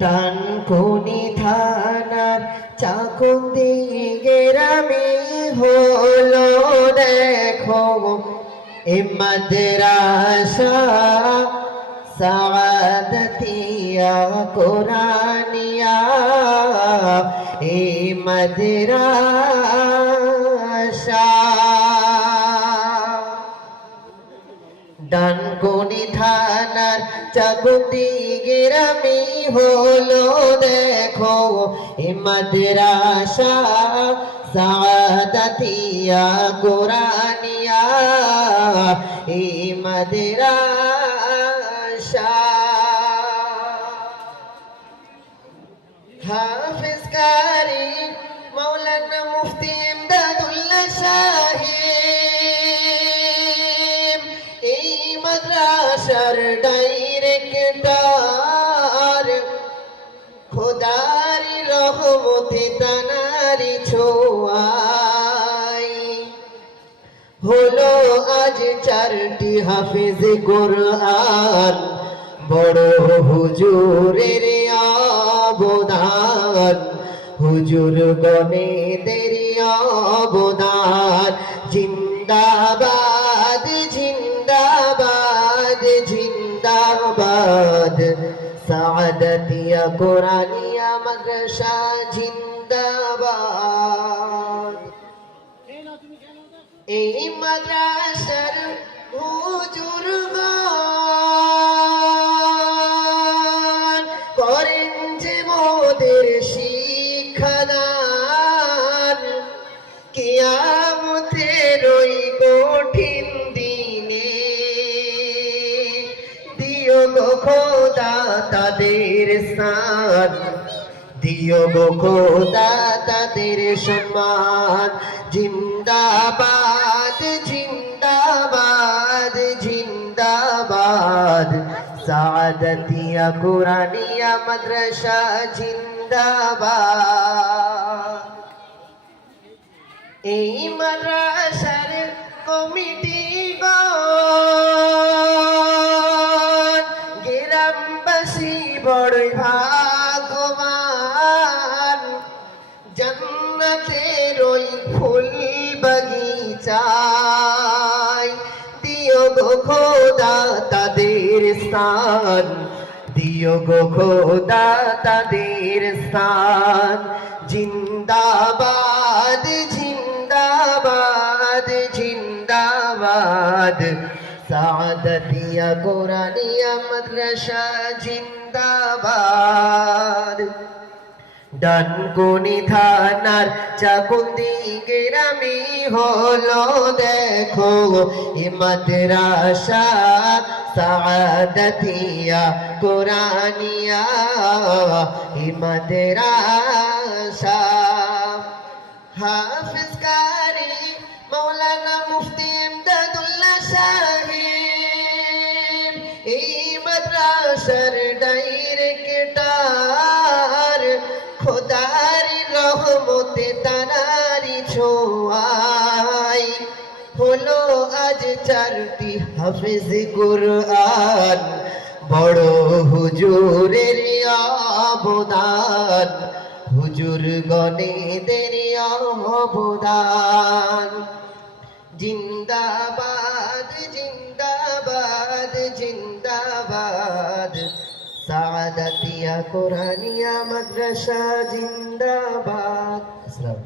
ডানকুনি থানার চাকুন্দি গেরামে হলো দেখো এ মাদ্রাসা সাদাতিয়া কোরআনিয়া এ মাদ্রাসা। ডানকুনি থানার চাকুতি গেরামি হলো দেখো মাদ্রাসা সাদাতিয়া কোরআনিয়া, এ মাদ্রাসা। হাফিজ কারি মাওলানা মুফতি ইমদাদুল্লাহ সাহেব ডাইরেক্টর খোদারি রহমতে তানারি ছোয়াই। হলো আজ চারটি হাফিজ কোরআন, বড় হুজুরের অবদান। হুজুর গনে দেরি অবদান, জিন্দাবাদ। সাদাতিয়া কোরআনিয়া মাদ্রাসা জিন্দাবাদ। এই মাদ্রাসার হুজুর করেন যে মোদের শিক্ষাদান তাদের স্থান। দিও খোদা তাদের সম্মান। জিন্দাবাদ জিন্দাবাদ জিন্দাবাদ। সাদাতিয়া কোরআনিয়া মাদ্রাসা, জিন্দাবাদ। এই মাদ্রাসার কমিটি গ্রামবাসী জন্নতের ওই ফুল বাগিচায়। দিও গো খোদা তাদের স্থান। দিও গো খোদা তাদের স্থান। জিন্দাবাদ জিন্দাবাদ জিন্দাবাদ। সাদাতিয়া কোরআনিয়া মাদ্রাসা, জিন্দাবাদ। ডানকুনি থানার চাকুন্দি গ্রামে হলো দেখো, এ মাদ্রাসা সাদাতিয়া কোরআনিয়া, এ মাদ্রাসা। কারি মাওলানা মুফতি ইমদাদুল্লাহ সাহেব, এই মাদ্রাসার রহমতে তানারি ছোয়াই হলো আজ চারটি হাফিজ কুরআন, বড় হুজুরের অবদান হুজুর গনে দেরি অবদান। জিন্দাবাদ জিন্দাবাদ জিন্দাবাদ সাদাতিয়া কোরআনিয়া মাদ্রাসা জিন্দাবাদ আসসালামু।